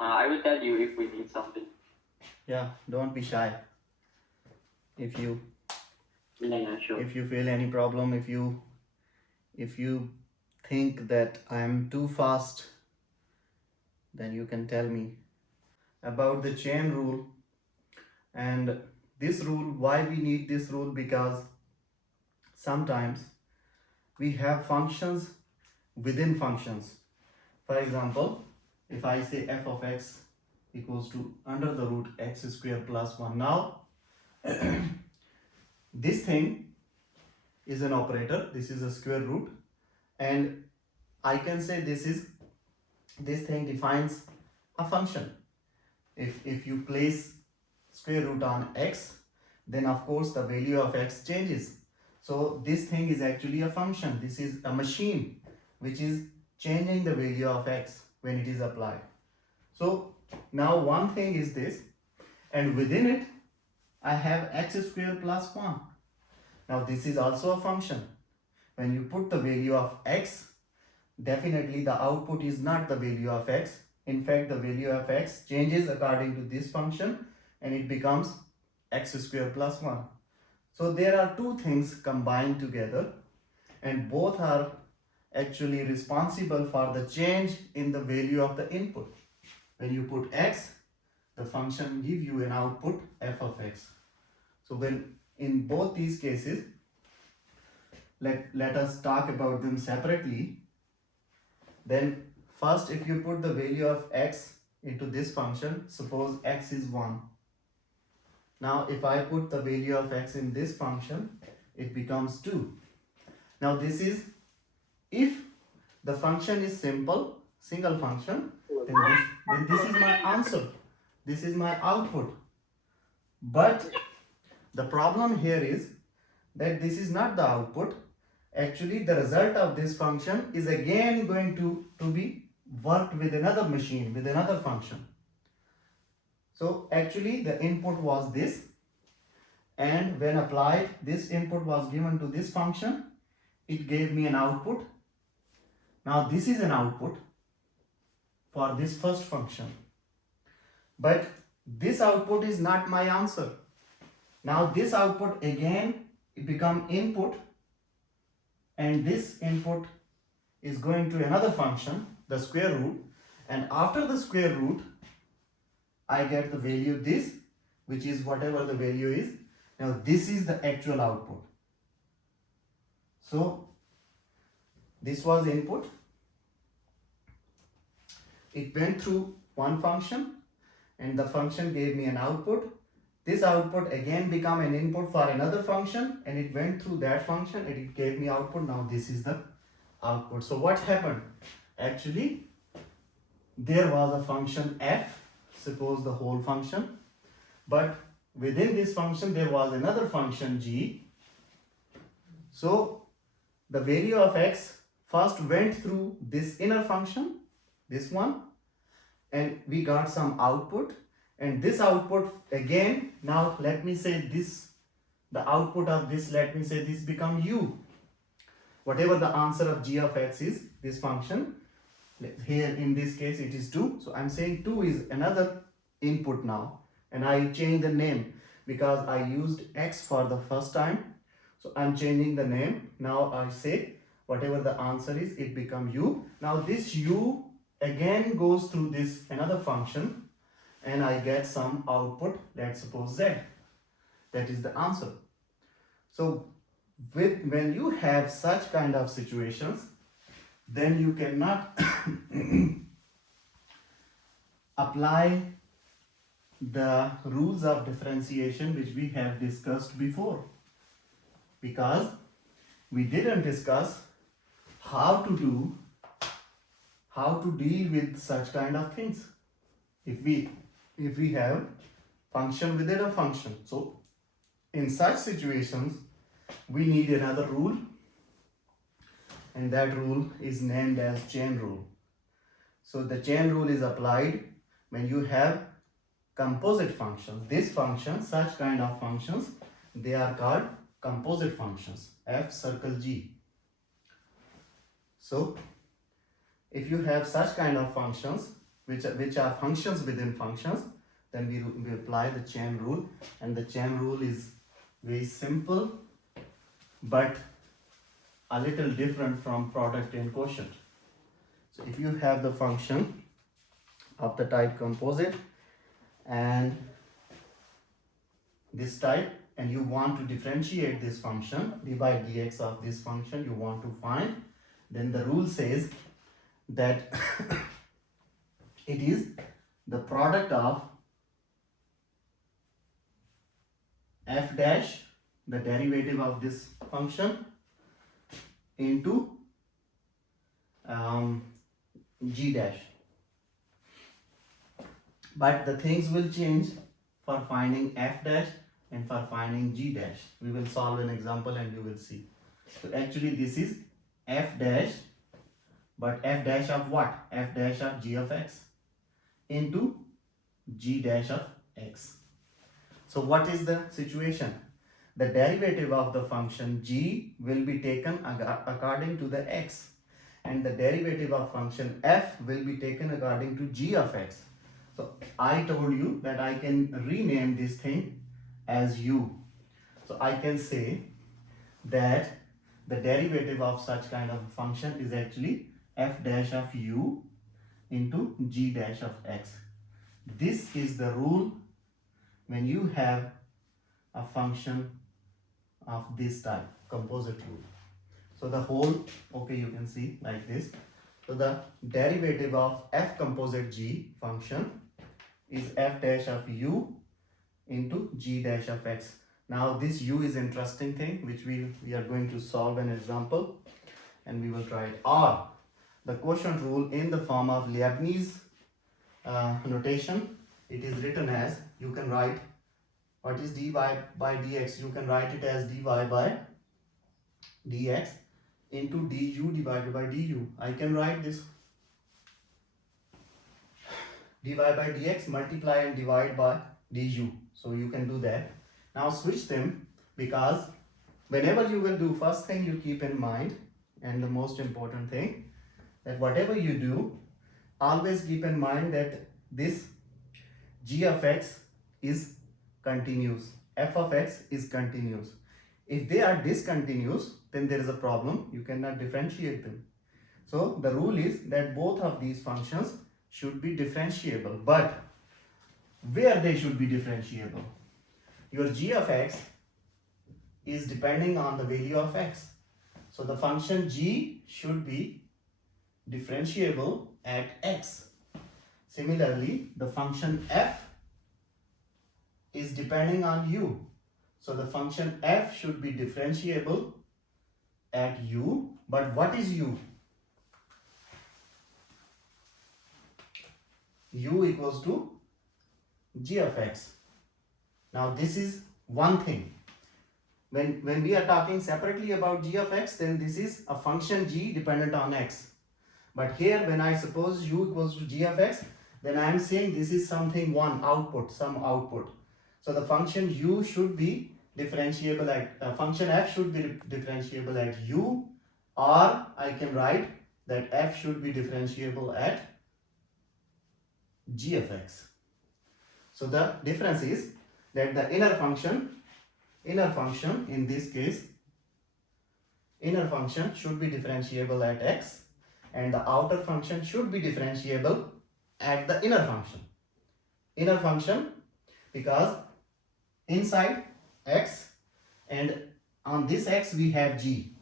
I will tell you if we need something. Yeah, don't be shy. If you Yeah, sure. if you feel any problem, if you think that I am too fast, then you can tell me about the chain rule. And this rule, why we need this rule? Because sometimes we have functions within functions. For example, if I say f of x equals to under the root x square plus 1. Now this thing is an operator, this is a square root, and I can say this thing defines a function. If you place square root on x, then of course the value of x changes. So this thing is actually a function. This is a machine which is changing the value of x when it is applied. So now one thing is this, and within it I have x square plus 1. Now this is also a function. When you put the value of x, definitely the output is not the value of x. In fact, the value of x changes according to this function and it becomes x square plus 1. So there are two things combined together and both are actually responsible for the change in the value of the input. When you put x, the function give you an output f of x. So when in both these cases, let us talk about them separately. Then first, if you put the value of x into this function, suppose x is 1. Now if I put the value of x in this function, it becomes 2. Now this is, if the function is simple, single function, then this is my answer. This is my output. But the problem here is that this is not the output. Actually, the result of this function is again going to be worked with another machine, with another function. So actually the input was this, and when applied, this input was given to this function, it gave me an output. Now this is an output for this first function, but this output is not my answer. Now this output again it become input, and this input is going to another function, the square root, and after the square root I get the value this, which is whatever the value is. Now this is the actual output. So this was input, it went through one function and the function gave me an output. This output again become an input for another function and it went through that function and it gave me output. Now this is the output. So what happened? Actually, there was a function f, suppose the whole function, but within this function there was another function g. So the value of x first went through this inner function, this one, and we got some output, and this output again, now let me say this, the output of this, let me say this become u. Whatever the answer of g of x is, this function, here in this case it is 2. So I'm saying 2 is another input now, and I change the name because I used x for the first time. So I'm changing the name. Now I say whatever the answer is, it become u. Now this u again goes through this another function and I get some output, let's suppose z. That is the answer. So when you have such kind of situations, then you cannot apply the rules of differentiation which we have discussed before, because we didn't discuss how to deal with such kind of things if we have function within a function. So in such situations we need another rule, and that rule is named as chain rule. So the chain rule is applied when you have composite functions. This function, such kind of functions, they are called composite functions, f circle g. So if you have such kind of functions, which are functions within functions, then we apply the chain rule, and the chain rule is very simple but a little different from product and quotient. So if you have the function of the type composite and this type, and you want to differentiate this function d by dx of this function you want to find, then the rule says that it is the product of f dash, the derivative of this function, into g dash. But the things will change for finding f dash and for finding g dash. We will solve an example and you will see. So actually this is f dash, but f dash of what? F dash of g of x into g dash of x. So what is the situation? The derivative of the function g will be taken according to the x, and the derivative of function f will be taken according to g of x. So I told you that I can rename this thing as u. So I can say that the derivative of such kind of function is actually f dash of u into g dash of x. This is the rule when you have a function of this type, composite rule. So the whole, okay, you can see like this. So the derivative of f composite g function is f dash of u into g dash of x. Now this u is interesting thing which we are going to solve an example and we will try it. Or the quotient rule in the form of Leibniz notation, it is written as, you can write what is dy by dx, you can write it as dy by dx into du divided by du. I can write this dy by dx multiply and divide by du. So you can do that. Now switch them, because whenever you will do, first thing you keep in mind, and the most important thing, that whatever you do, always keep in mind that this g of x is continuous, f of x is continuous. If they are discontinuous, then there is a problem, you cannot differentiate them. So the rule is that both of these functions should be differentiable, but where they should be differentiable? Your g of x is depending on the value of x. So the function g should be differentiable at x. Similarly, the function f is depending on u. So the function f should be differentiable at u. But what is u? U equals to g of x. Now this is one thing. When we are talking separately about g of x, then this is a function g dependent on x. But here when I suppose u equals to g of x, then I am saying this is something, one output, some output. So the function u should be differentiable at, function f should be differentiable at u, or I can write that f should be differentiable at g of x. So the difference is that the inner function in this case, inner function should be differentiable at x, and the outer function should be differentiable at the inner function. Inner function, because inside x and on this x we have g.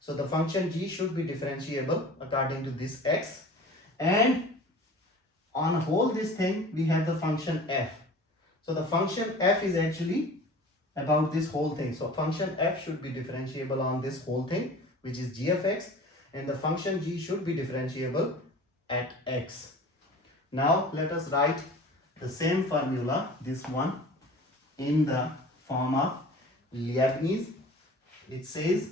So the function g should be differentiable according to this x, and on whole this thing we have the function f. So the function f is actually about this whole thing. So function f should be differentiable on this whole thing, which is g of x, and the function g should be differentiable at x. Now let us write the same formula, this one, in the form of Leibniz. It says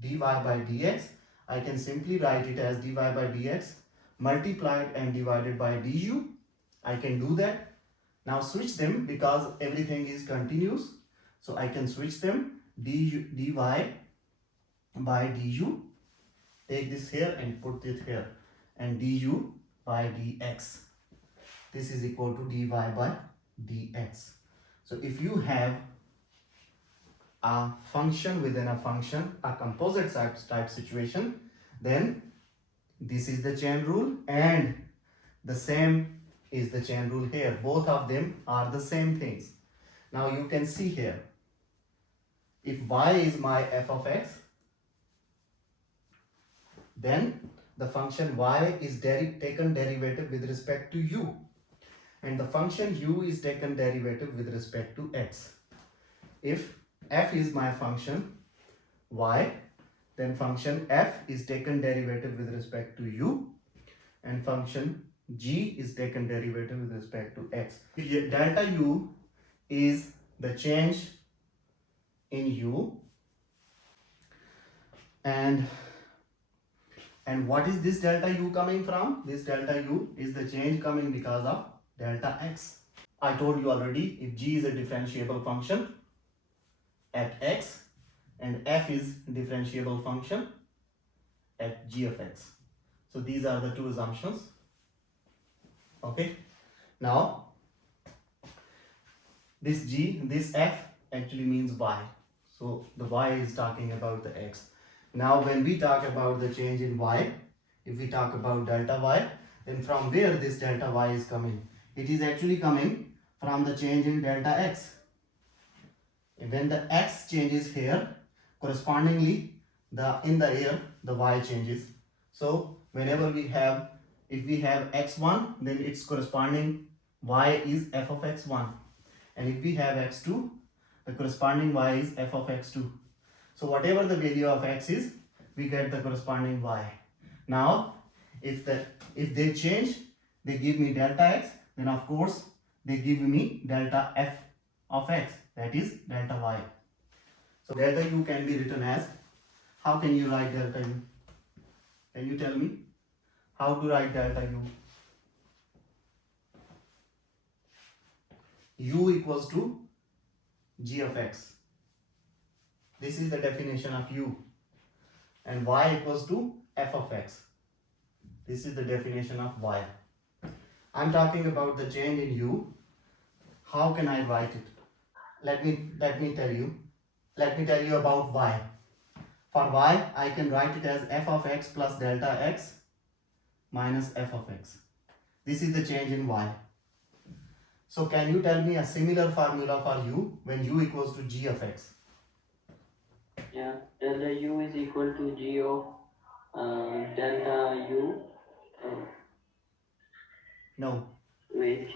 dy by dx. I can simply write it as dy by dx multiplied and divided by du. I can do that. Now switch them, because everything is continuous. So I can switch them, dy by du. Take this here and put it here, and du by dx. this is equal to dy by dx. So if you have a function within a function, a composite type situation, then this is the chain rule and the same is the chain rule here. Both of them are the same things. Now you can see here, if y is my f of x, then the function y is taken derivative with respect to u, and the function u is taken derivative with respect to x. If f is my function y, then function f is taken derivative with respect to u, and function g is taken derivative with respect to x. Delta u is the change in u, and what is this delta u coming from? This delta u is the change coming because of delta x. I told you already, if g is a differentiable function at x and f is differentiable function at g of x. So these are the two assumptions. Okay, now this f actually means y, so the y is talking about the x. Now when we talk about the change in y, if we talk about delta y, then from where this delta y is coming? It is actually coming from the change in delta x. When the x changes here, correspondingly in the air the y changes. So whenever if we have x1, then its corresponding y is f of x1, and if we have x2, the corresponding y is f of x2. So whatever the value of x is, we get the corresponding y. Now if they change, they give me delta x, then of course they give me delta f of x, that is delta y. So delta u can be written as, how can you write delta u? Can you tell me how to write delta u? U equals to g of x. This is the definition of u. And y equals to f of x. This is the definition of y. I'm talking about the change in u. How can I write it? Let me tell you. Let me tell you about y. For y, I can write it as f of x plus delta x minus f of x. This is the change in y. So can you tell me a similar formula for u when u equals to g of x? Yeah, delta u is equal to g of delta u. No. Wait,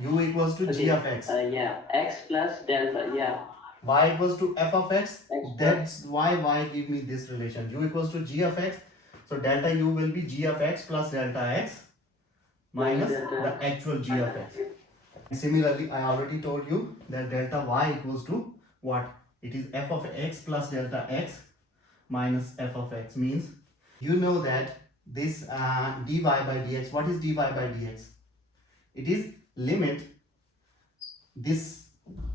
U equals to g of x. Yeah, x plus delta, yeah. Y equals to f of x. X That's why y give me this relation. U equals to g of x. So delta u will be g of x plus delta x minus the actual g of x. Similarly, I already told you that delta y equals to what? It is f of x plus delta x minus f of x, means you know that this dy by dx, what is dy by dx? It is limit this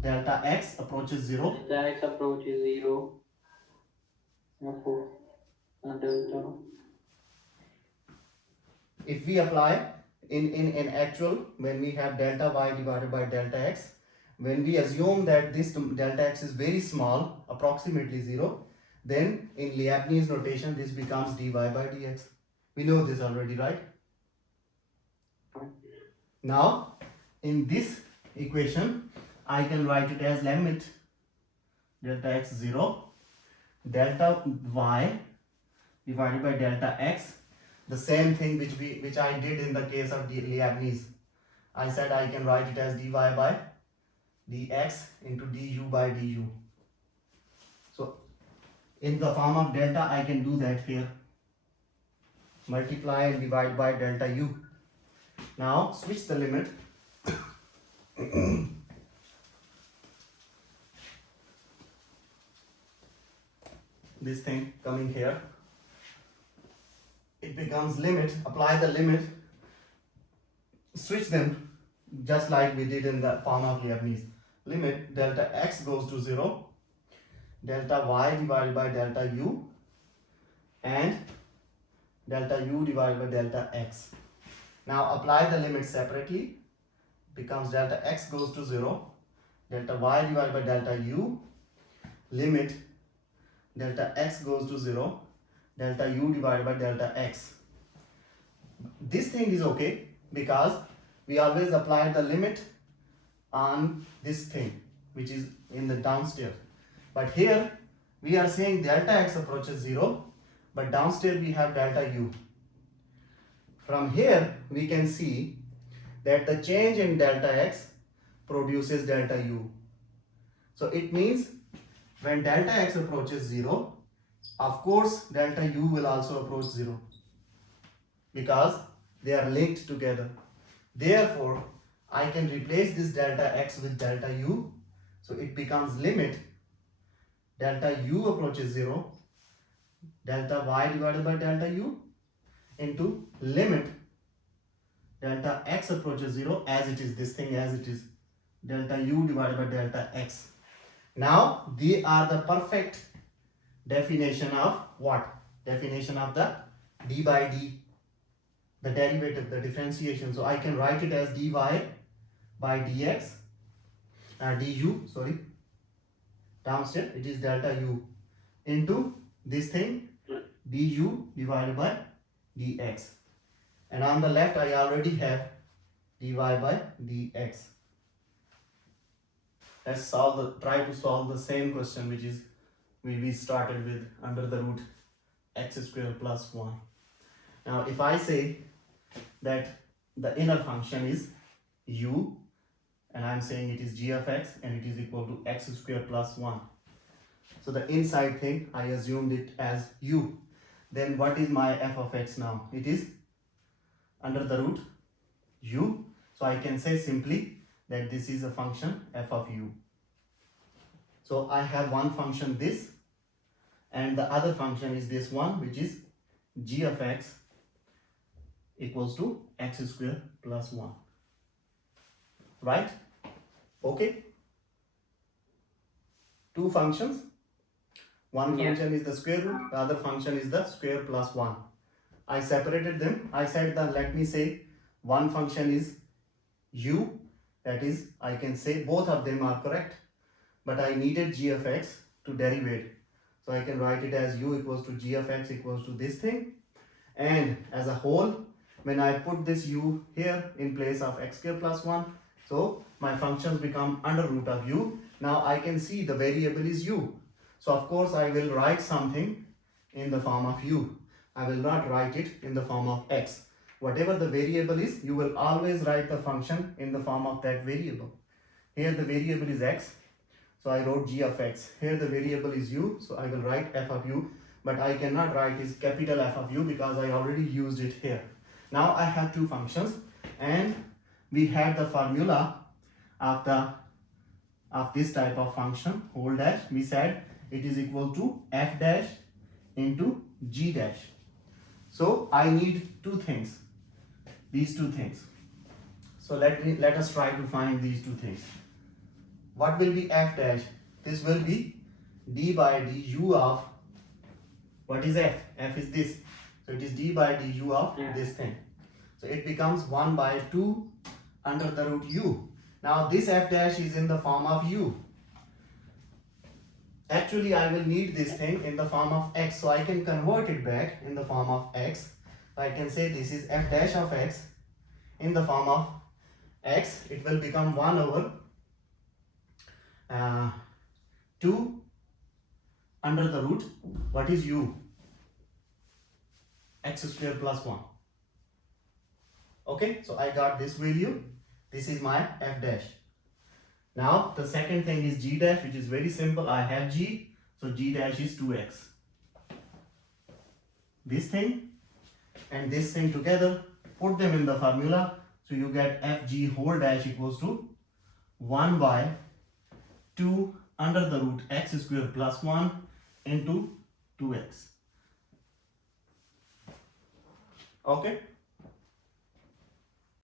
delta x approaches 0. Delta x approaches 0. Delta. If we apply in actual, when we have delta y divided by delta x, when we assume that this delta x is very small, approximately 0, then in Leibniz notation this becomes dy by dx. We know this already, right? Now in this equation I can write it as limit delta x 0, delta y divided by delta x, the same thing which I did in the case of Leibniz. I said I can write it as dy by dx into du by du. So in the form of delta I can do that here. Multiply and divide by delta u. Now switch the limit. This thing coming here, it becomes limit. Apply the limit, switch them just like we did in the form of Leibniz. Limit delta x goes to 0, delta y divided by delta u, and delta u divided by delta x. Now apply the limit separately. Becomes delta x goes to 0, delta y divided by delta u, limit delta x goes to 0, delta u divided by delta x. This thing is okay because we always apply the limit on this thing which is in the downstairs. But here we are saying delta x approaches 0, but downstairs we have delta u. From here we can see that the change in delta x produces delta u. So it means when delta x approaches 0, of course delta u will also approach 0 because they are linked together. Therefore, I can replace this delta x with delta u. So it becomes limit delta u approaches 0, delta y divided by delta u into limit delta x approaches 0 as it is, this thing as it is, delta u divided by delta x. Now they are the perfect definition of what? Definition of the d by d, the derivative, the differentiation. So I can write it as dy by dx, du, sorry, downstairs it is delta u into this thing du divided by dx. And on the left I already have dy by dx. Let's try to solve the same question which is we started with under the root x square plus 1. Now if I say that the inner function is u and I'm saying it is g of x and it is equal to x square plus 1. So the inside thing I assumed it as u. Then what is my f of x now? It is under the root u. So I can say simply that this is a function f of u. So I have one function this and the other function is this one which is g of x equals to x square plus 1. Right? Okay? Two functions. One function is the square root, the other function is the square plus 1. I separated them. I said that let me say one function is u, that is I can say both of them are correct, but I needed g of x to derivate. So I can write it as u equals to g of x equals to this thing, and as a whole when I put this u here in place of x square plus 1, so my functions become under root of u. Now I can see the variable is u. So of course I will write something in the form of u. I will not write it in the form of x. Whatever the variable is, you will always write the function in the form of that variable. Here the variable is x, so I wrote g of x. Here the variable is u, so I will write f of u, but I cannot write is capital F of u because I already used it here. Now I have two functions and we had the formula of this type of function, whole dash. We said it is equal to f dash into g dash. So I need two things, these two things. So let us try to find these two things. What will be f dash? This will be d by du of, what is f? F is this. So it is d by du of this thing. So it becomes 1 by 2 under the root u. Now this f dash is in the form of u. Actually I will need this thing in the form of x, so I can convert it back in the form of x. I can say this is f dash of x in the form of x. It will become 1 over 2 under the root, what is u? X square plus 1. Okay, so I got this value. This is my f dash. Now the second thing is g dash, which is very simple. I have g, so g dash is 2x. This thing and this thing together, put them in the formula, so you get fg whole dash equals to 1 by 2 under the root x square plus 1 into 2x. Okay.